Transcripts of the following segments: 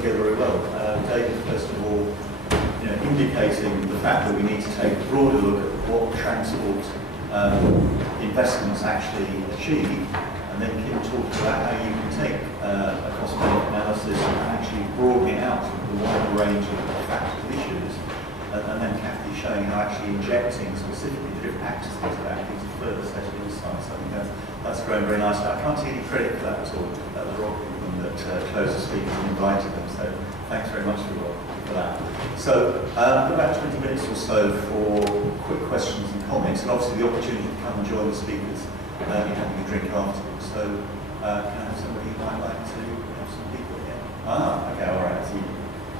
together very well. David, first of all, indicating the fact that we need to take a broader look at what transport investments actually achieve, and then Kim talked about how you can take a cost-benefit analysis and actually broaden it out to the wider range of factors and issues, and then Cathy showing how actually injecting specifically the different actors into that gives a further set of insights. I think that's grown very nicely. I can't take any credit for that at all. That was Rob that chose the speakers and invited them, so thanks very much for that. So I've got about 20 minutes or so for quick questions and comments, and obviously the opportunity to come and join the speakers in having a drink afterwards. So can I have somebody who might like to have some people again? Okay, all right. So you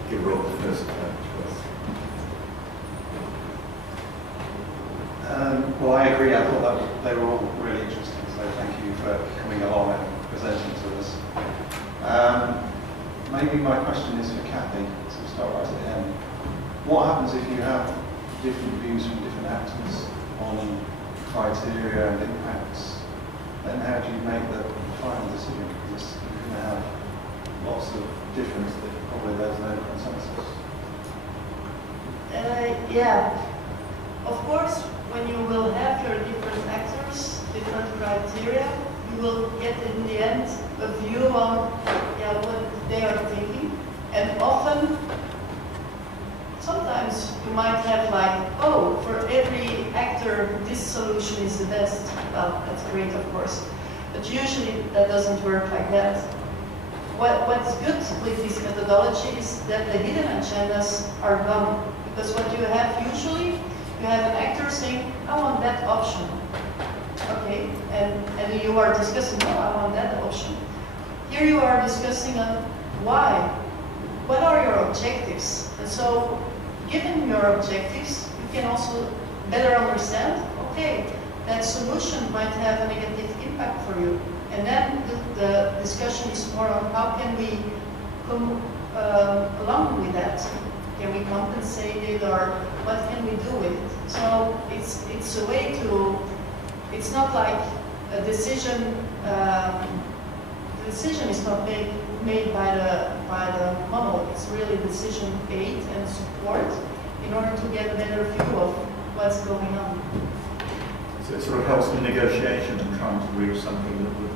give Rob the first choice. Well, I agree. I thought that they were all really interesting, so thank you for coming along and presenting to us. Maybe my question is for Cathy, so we'll start right at the end. What happens if you have different views from different actors on criteria and impacts? Then how do you make the final decision? Because you're going to have lots of difference that probably there's no consensus. Yeah. Of course, when you will have your different actors, different criteria, you will get in the end a view on what they are thinking. And often, sometimes you might have like, oh, for every actor, this solution is the best. Well, that's great, of course. But usually that doesn't work like that. What's good with this methodology is that the hidden agendas are gone. Because what you have usually, you have an actor saying, I want that option. Okay, and you are discussing, no, I want that option. Here you are discussing on why. What are your objectives? And so, given your objectives, you can also better understand, okay, that solution might have a negative impact for you. And then the discussion is more on how can we come along with that? Can we compensate it, or what can we do with it? So it's a way to, it's not like a decision, the decision is not made by the model. It's really decision aid and support in order to get a better view of what's going on. So it sort of helps in negotiation and trying to reach something that would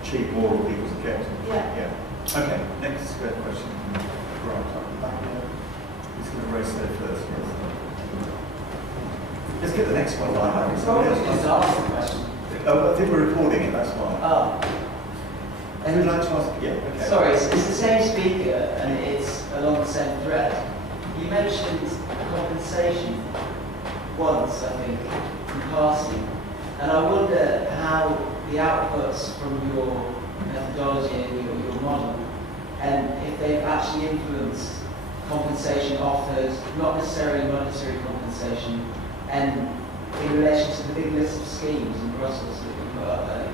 achieve more of people's objectives. Yeah. Okay, next question. Right up the back there. Who's going to raise their first? Let's get the next one lined up. Somebody else just asked the question. Oh, I think we're recording it, that's why. Oh. And who'd like to ask? Yeah, okay. Sorry, it's the same speaker, and it's along the same thread. You mentioned compensation once, I think, in passing, and I wonder how the outputs from your methodology and your model, and if they've actually influenced compensation offers, not necessarily monetary compensation, and in relation to the big list of schemes in Brussels that you put up there.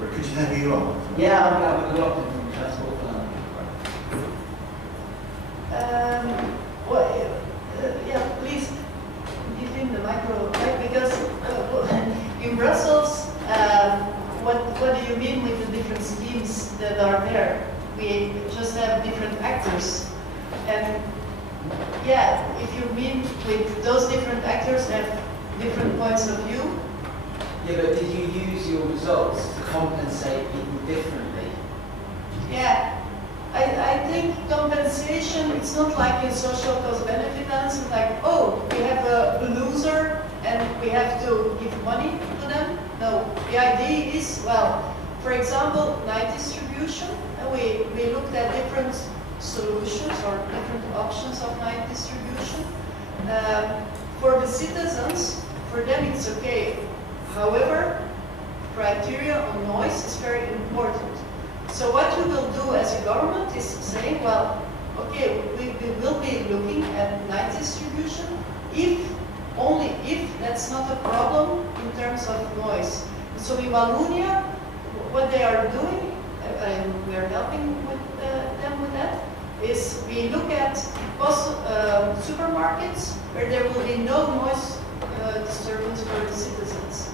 Could you tell who you are? Yeah, I'm Lachlan from Transport Plan. Yeah, please give him the micro, right? Because in Brussels, what do you mean with the different schemes that are there? We just have different actors, and yeah, if you mean with those different actors have different points of view. Yeah, but did you use your results to compensate people differently? Yeah, I think compensation, it's not like in social cost benefit analysis, like, oh, we have a loser and we have to give money to them. No, the idea is, well, for example, night distribution, and we looked at different solutions or different options of night distribution. For the citizens, for them it's okay. However, criteria on noise is very important. So what you will do as a government is saying, well, okay, we will be looking at night distribution only if that's not a problem in terms of noise. So in Wallonia, what they are doing, and we are helping with them with that, is we look at supermarkets where there will be no noise disturbance for the citizens.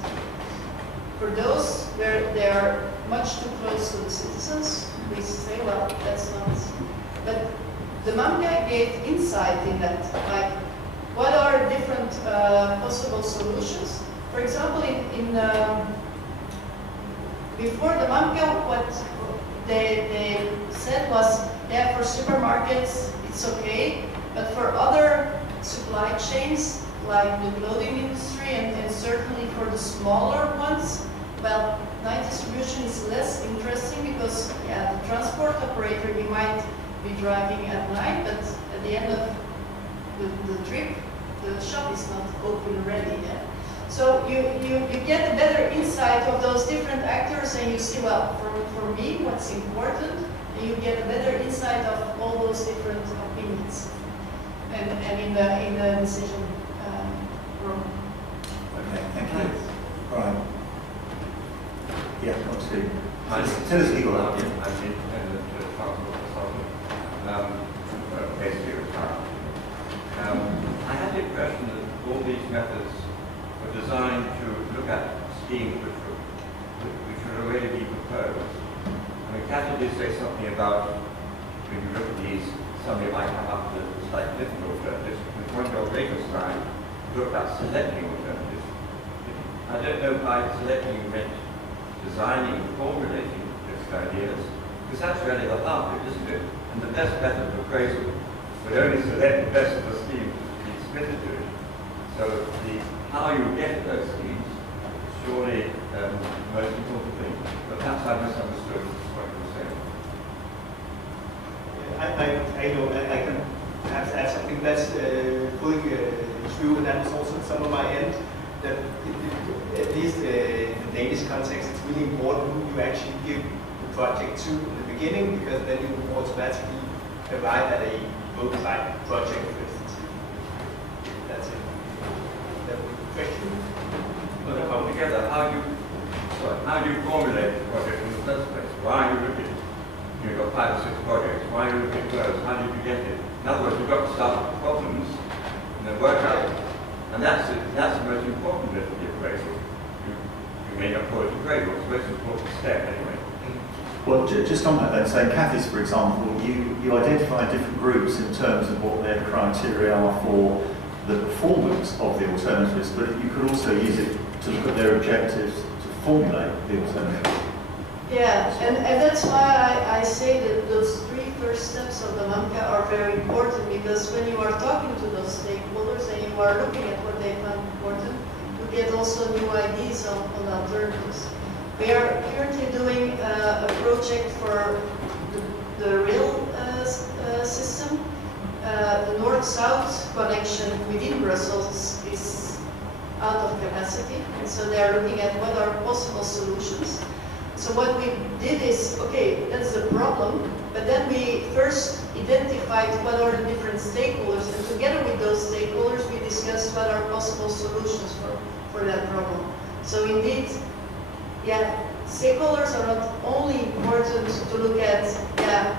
For those where they are much too close to the citizens, we say, well, that's not. But the MAMCA gave insight in that, like, what are different possible solutions? For example, before the MAMCA, what they said was, yeah, for supermarkets, it's okay, but for other supply chains, like the clothing industry and certainly for the smaller ones, well, night distribution is less interesting because, yeah, the transport operator, you might be driving at night, but at the end of the trip, the shop is not open already yet. So you get a better insight of those different actors, and you see, well, for me, what's important, and you get a better insight of all those different opinions, and in the decision room. Okay, thank you. All right. Yeah, what's the? Tell us legal out. I'm independent transport consultant. Basically retired. I had the impression that all these methods were designed to look at schemes which would already be proposed. I mean, Cathy did say something about when you look at these, somebody might come up with a slightly different alternatives. With one of your later slides, looked at selecting alternatives. I don't know by selecting you meant designing and formulating just ideas, because that's really the heart of it, isn't it? And the best method of appraisal would only select the best of the schemes to be submitted to it. So how you get those schemes is surely the most important thing. But perhaps I misunderstood what you were saying. I know I can perhaps add something that's fully true, and that was also some of my end, that at least in the Danish context, it's really important who you actually give the project to in the beginning, because then you automatically arrive at a roadside project, for instance. That's it. That was the question. Well, to come together, how do you formulate the project in the first place? Why are you looking? You've got 5 or 6 projects. Why are you looking at those? How did you get it? In other words, you've got to start with problems and then work out. And that's the most important bit of the appraisal. You may not call it appraisal, it's the most important step anyway. Well, just on that then, so Cathy's, for example, you identify different groups in terms of what their criteria are for the performance of the alternatives, but you could also use it to look at their objectives to formulate the alternatives. Yeah, and that's why I say that those 3 first steps of the MAMCA are very important, because when you are talking to those stakeholders and you are looking at what they find important, you get also new ideas on alternatives. We are currently doing a project for the rail system. The north-south connection within Brussels is out of capacity, and so they are looking at what are possible solutions. So what we did is, okay, that's the problem, but then we first identified what are the different stakeholders, and together with those stakeholders we discussed what are possible solutions for that problem. So indeed, yeah, stakeholders are not only important to look at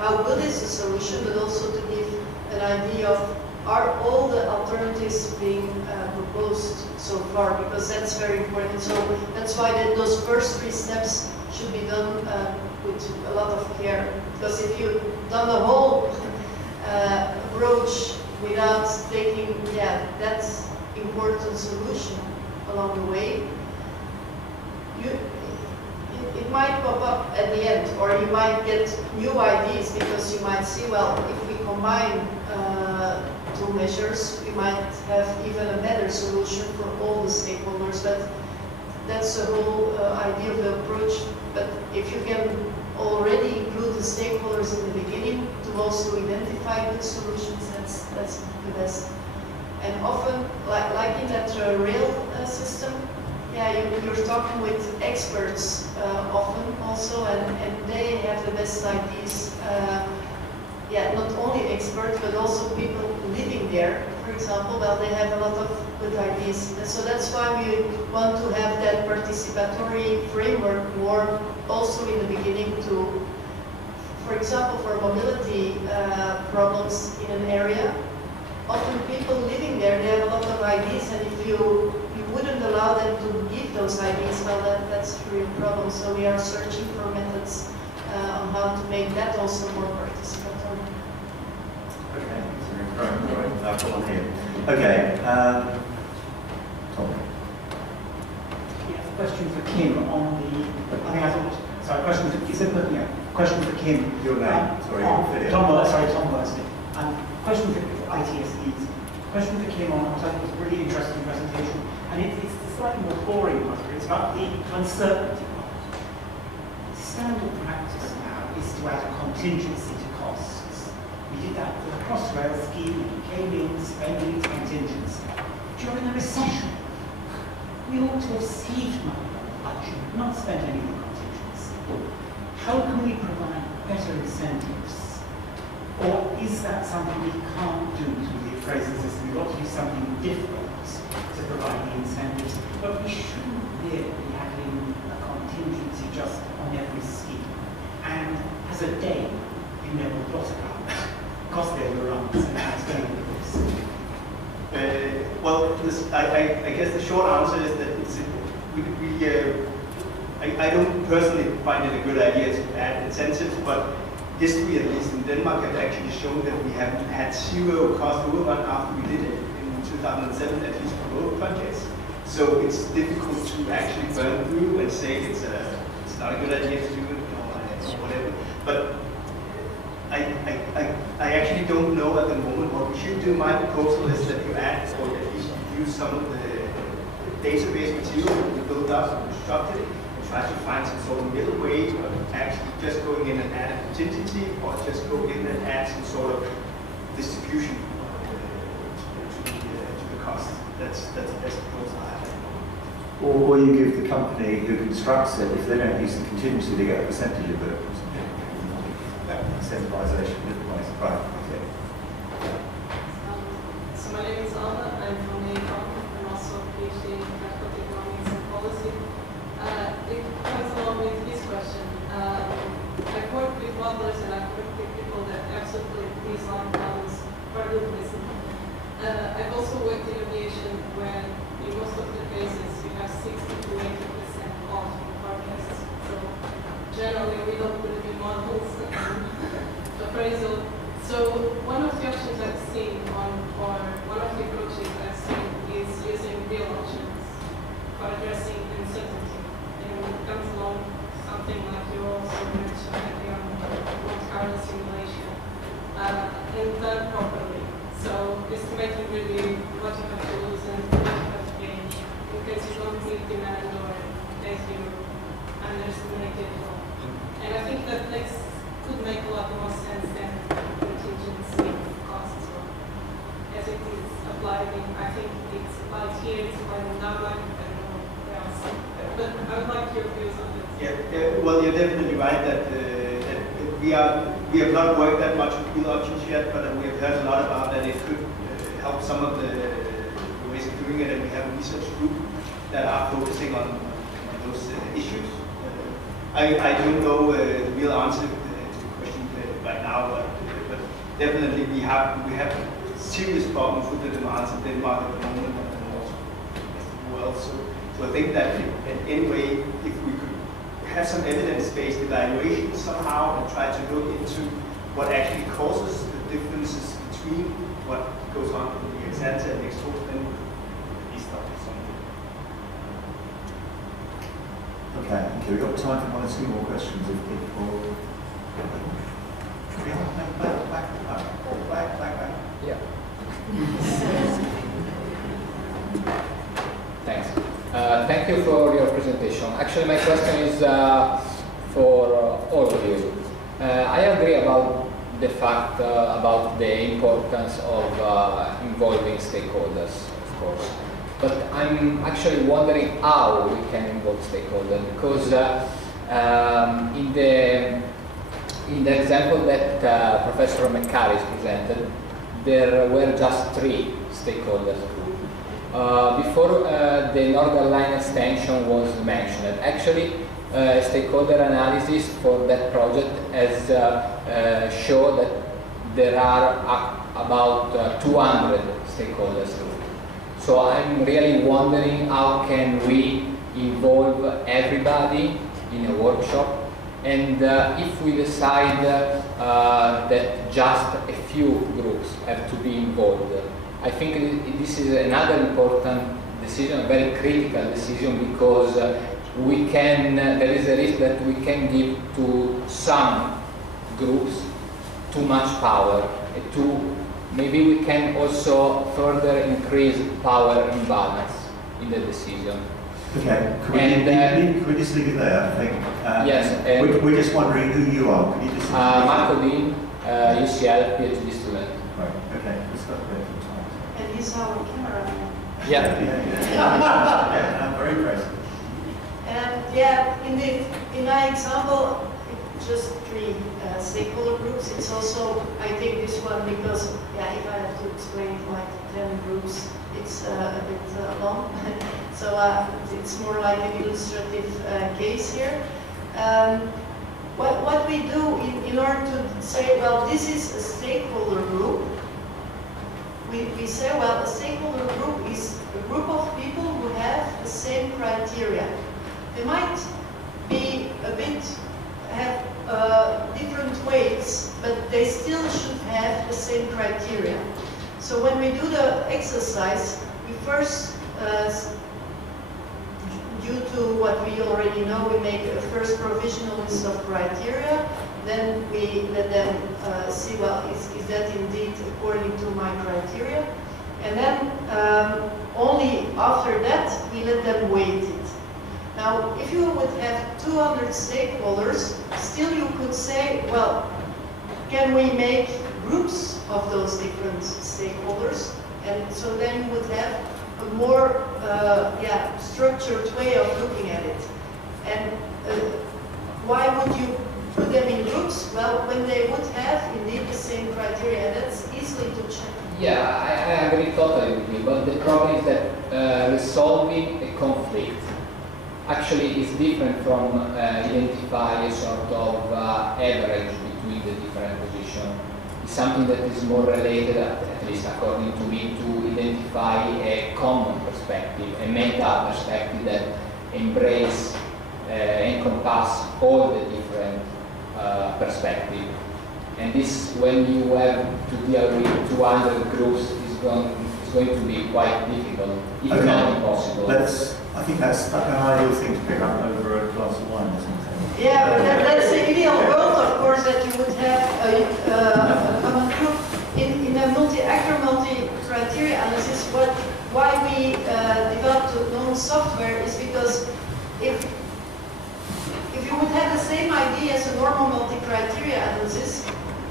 how good is the solution, but also to give an idea of are all the alternatives being proposed so far, because that's very important. So that's why those first 3 steps should be done with a lot of care, because if you've done the whole approach without taking that important solution along the way, it might pop up at the end, or you might get new ideas, because you might see, well, if we combine 2 measures, we might have even a better solution for all the stakeholders. But that's the whole idea of the approach. But if you can already include the stakeholders in the beginning to also identify good solutions, that's the best. And often, like in that rail system, you're talking with experts often also, and they have the best ideas. Not only experts, but also people living there, for example, well, they have a lot of good ideas. And so that's why we want to have that participatory framework more also in the beginning to, for example, for mobility problems in an area. Often people living there, they have a lot of ideas, and if you wouldn't allow allow them to give those ideas, well, that's the real problem. So we are searching for methods on how to make that also more participatory. Okay, right. I've got one here. Okay, Tom. Yeah, question for Kim on the. I think I thought. Sorry, question for. You said, yeah, question for Kim. Your name. Sorry, Tom Worsley. Question for ITSEs. Question for Kim on what I think was a really interesting presentation, and it's the slightly more boring part. It's about the uncertainty part. Standard practice now is to add a contingency to costs. We did that for the Crossrail scheme, and it came in spending its contingency. During the recession, we ought to have saved money on the budget, not spent any of the contingency. How can we provide better incentives? Or is that something we can't do through the appraisal system? We've got to do something different to provide the incentives, but we shouldn't really be adding a contingency just on every scheme. And as a Dane, you know a lot about cost overruns and how it's going with this. Well, I guess the short answer is that I don't personally find it a good idea to add incentives, but history, at least in Denmark, have actually shown that we have had zero cost overrun after we did it in 2007, at least for both projects. So it's difficult to actually burn through and say it's not a good idea to do it or whatever. But I actually don't know at the moment what we should do. My proposal is that you add, or at least use some of the database material that we built up and constructed, and try to find some sort of middle way of actually just going in and add a contingency, or just go in and add some sort of distribution to the cost. That's the best proposal I have. Or you give the company who constructs it, if they don't use the contingency, they get a percentage of it. Incentivization, right? Okay. So my name is Anna. I'm from the I'm also a PhD in practical economics and policy. It comes along with this question. I've worked with modelers and I've worked with people that absolutely design models for good reason. I've also worked in aviation where in most of the cases you have 60 to 80% off in forecasts. So generally we don't believe in models and appraisal. So one of the options I've seen or one of the approaches I've seen is using real options for addressing uncertainty. And it comes along something like you also mentioned on Macharis simulation and done properly. So estimating really what you have to lose and what you have to gain in case you don't meet demand or as you underestimate it. And I think that could make a lot more sense than contingency costs. As it is applied in, I think it's applied here, it's applied in Denmark, I don't know where else. But I would like your views on this. Yeah, well, you're definitely right that, that we have not worked that much with real options yet, but we have heard a lot about that it could help some of the ways of doing it, and we have a research group that are focusing on those issues. I don't know the real answer to the question right now, but definitely we have serious problems with the demands in Denmark at the moment and also the world. So I think that anyway, if we could have some evidence-based evaluation somehow and try to look into what actually causes the differences between what goes on with the ex-ante and ex-post, then at least start with something. Okay, thank you. We've got time for one or two more questions if people. Back. Yeah. Thanks. Thank you for your presentation. Actually, my question is for all of you. I agree about the fact about the importance of involving stakeholders, of course. But I'm actually wondering how we can involve stakeholders, because in the example that Professor Macharis presented, there were just 3 stakeholders. Before the Northern Line extension was mentioned, actually stakeholder analysis for that project has shown that there are about 200 stakeholders. So I'm really wondering how can we involve everybody in a workshop, and if we decide that just a few groups have to be involved. I think this is another important decision, a very critical decision, because there is a risk that we can give to some groups too much power. Maybe we can also further increase power imbalance in the decision. Okay, could we just leave it there, I think? Yes. We're just wondering who you are. Could you just... Marco Dean, UCL, PhD student. Right, okay, let's start with And he's our cameraman. Yeah. Yeah, I'm very impressed. And yeah, in my example, just 3 stakeholder groups. It's also, I take this one because, yeah, if I have to explain like 10 groups, it's a bit long. So it's more like an illustrative case here. What we do in order to say, well, this is a stakeholder group, we say, well, a stakeholder group is a group of people who have the same criteria. They might be have different weights, but they still should have the same criteria. So when we do the exercise, we first, due to what we already know, we make a first provisional list of criteria. Then we let them see, well, is that indeed according to my criteria? And then only after that, we let them weight it. Now, if you would have 200 stakeholders, still you could say, well, can we make groups of those different stakeholders? And so then you would have a more structured way of looking at it. And why would you put them in groups? Well, when they would have indeed the same criteria, and that's easily to check. Yeah, I agree totally with you, but the problem is that resolving a conflict actually is different from identify a sort of average between the different positions. It's something that is more related, at least according to me, to identify a common perspective, a meta perspective that encompass all the different perspectives. And this, when you have to deal with 200 groups, is going to be quite difficult, if not impossible. I think that's an ideal thing to pick up over a glass of wine or something. Yeah, but that's the ideal world, of course, that you would have a common group. In a multi-actor, multi-criteria analysis, why we developed known software is because if you would have the same idea as a normal multi-criteria analysis,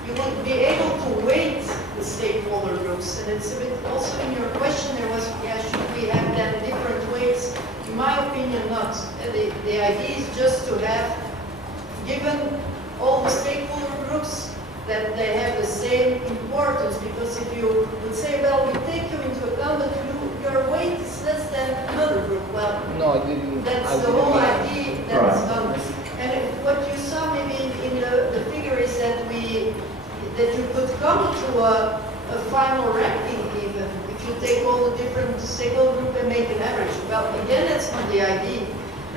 you would be able to weight the stakeholder groups. And it's a bit also in your question there was, yeah, should we have then different weights? In my opinion, not. The idea is just to have, given all the stakeholder groups, that they have the same importance. Because if you would say, well, we take you into account, but your weight is less than another group. Well, no, I didn't. That's the whole idea that's done. And what you saw maybe in the figure is that you could come to a final ranking even if you take all the different stakeholder group and make an average. Well, again, that's not the idea.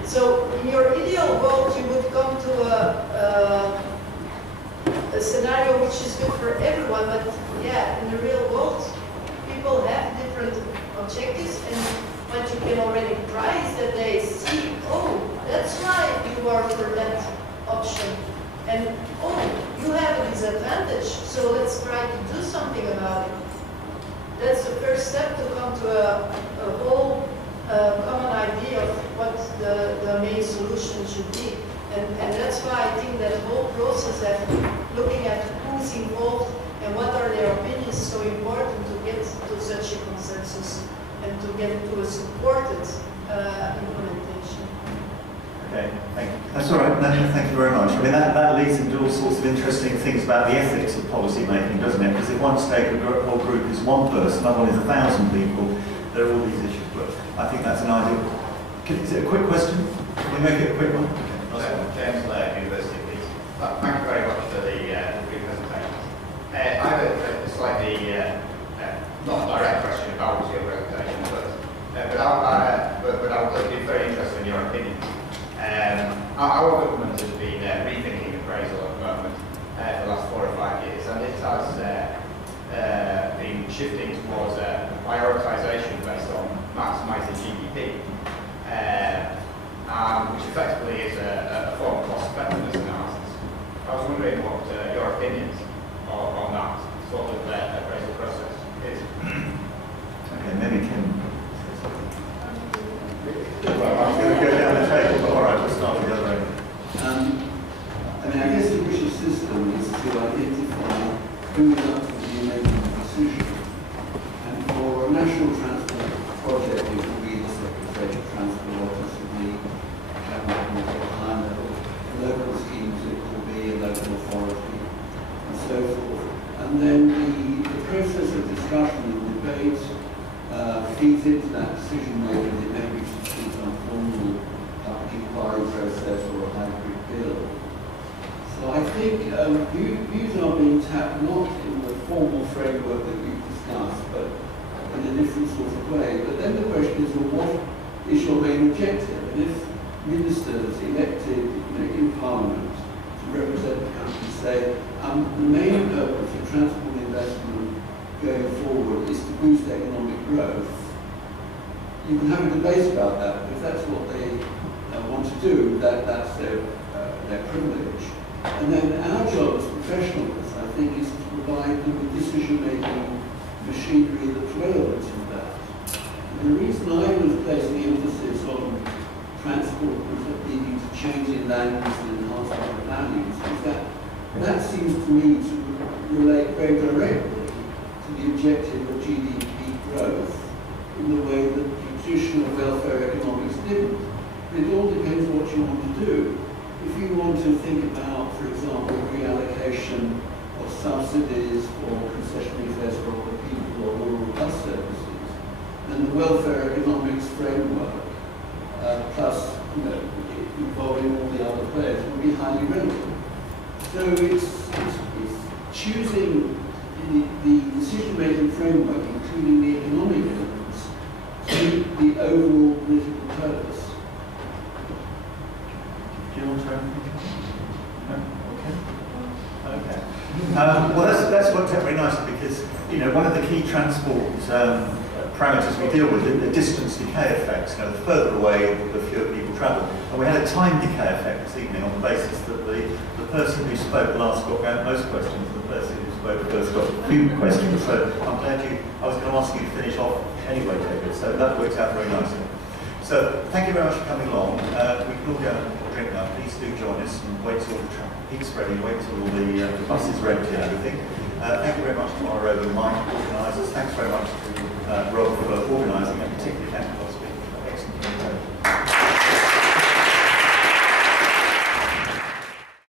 So in your ideal world, you would come to a scenario which is good for everyone, but yeah, in the real world, people have different objectives, and what you can already try is that they see, oh, that's right, you are for that option. And oh, you have a disadvantage, so let's try to do something about it. That's the first step to come to a whole common idea of what the main solution should be. And that's why I think that whole process of looking at who's involved and what are their opinions is so important to get to such a consensus and to get to a supported implementation. Okay, thank you. That's all right. No, thank you very much. I mean, that leads into all sorts of interesting things about the ethics of policy making, doesn't it? Because if one stakeholder group is one person, another one is 1,000 people, there are all these issues. But I think that's an ideal. Is it a quick question? Can we make it a quick one? James Laird, University of Leeds. Thank you very much for the good presentation. I have a slightly, not a direct question about your presentation, but shifting towards prioritisation based on maximising GDP, which effectively is a form of cost effectiveness analysis. I was wondering what your opinions on that sort of appraisal process is. Okay, maybe Kim. Well, I'm going to go down the table, but all right, we'll start with the other end. I mean, I guess the British system is to identify who is up to the making the decision. And for a national transport project, it will be the Secretary of Transport, possibly cabinet or higher level. Local schemes, it will be a local authority, and so forth. And then the process of discussion and debate feeds into that decision making. It may be some formal inquiry process or a hybrid bill. So I think views are being tapped not in the formal framework that we've discussed, but in a different sort of way. But then the question is, well, what is your main objective? And if ministers elected in Parliament to represent the country say, the main purpose of transport investment going forward is to boost economic growth, you can have a debate about that, but if that's what they want to do, that's their privilege. And then our job as professionals, I think, is to provide them with decision-making machinery that's relevant to that. And the reason I was placing emphasis on transport needing to change in land use and enhancement of values is that seems to me to relate very directly to the objective of GDP growth in the way that traditional welfare economics didn't. It all depends what you want to do. If you want to think about, for example, reallocation of subsidies or concessionary fares for older people or rural bus services, then the welfare economics framework, plus involving all the other players, will be highly relevant. So it's choosing the decision-making framework, including the economic elements, to meet the overall political purpose. Do you want to anything? No? Okay. Well, that's worked out very nicely because, one of the key transport parameters we deal with are the distance decay effects. The further away, the fewer people travel. And we had a time decay effect this evening on the basis that the person who spoke last got most questions, the person who spoke first got few questions. So I'm glad I was going to ask you to finish off anyway, David. So that worked out very nicely. So thank you very much for coming along. We can all go and drink now. Please do join us and wait till the traffic's ready, wait till all the buses are empty and everything. Thank you very much to our mic organisers. Thanks very much to Rob for organising, and particularly thank you